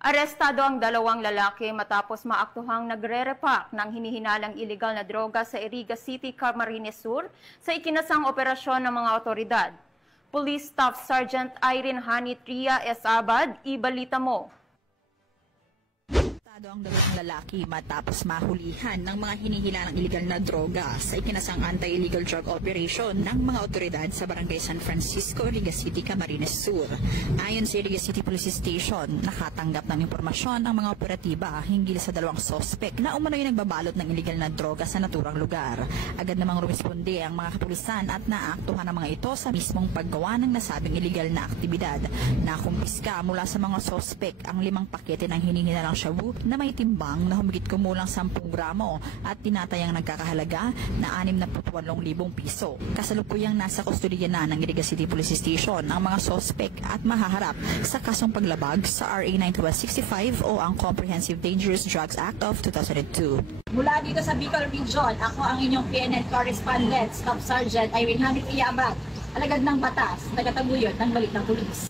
Arestado ang dalawang lalaki matapos maaktuhang nagre-repack ng hinihinalang iligal na droga sa Iriga City, Camarines Sur sa ikinasang operasyon ng mga otoridad. Police Staff Sergeant Irene Hani Tria S. Abad, ibalita mo. Ang dalawang lalaki matapos mahulihan ng mga hinihilalang iligal na droga sa ikinasang anti-illegal drug operation ng mga otoridad sa Barangay San Francisco, Iriga City, Camarines Sur. Ayon sa Iriga City Police Station, nakatanggap ng impormasyon ang mga operatiba hinggil sa dalawang sospek na umano'y nagbabalot ng iligal na droga sa naturang lugar. Agad namang rumisponde ang mga kapulisan at naaktuhan ng mga ito sa mismong paggawa ng nasabing iligal na aktibidad. Nakumpiska mula sa mga sospek ang 5 pakete ng hinihinalang shabu na may timbang na humigit kumulang 10 gramo at tinatayang nagkakahalaga na 68,000 piso. Kasalukuyang nasa kustodiya na ng Iriga City Police Station ang mga sospek at mahaharap sa kasong paglabag sa RA 9165 o ang Comprehensive Dangerous Drugs Act of 2002. Mula dito sa Bicol Region, ako ang inyong PNN Correspondent, Staff Sergeant Irene Hani Tria Abad, alagad ng batas, tagataguyod ng balitang pulis.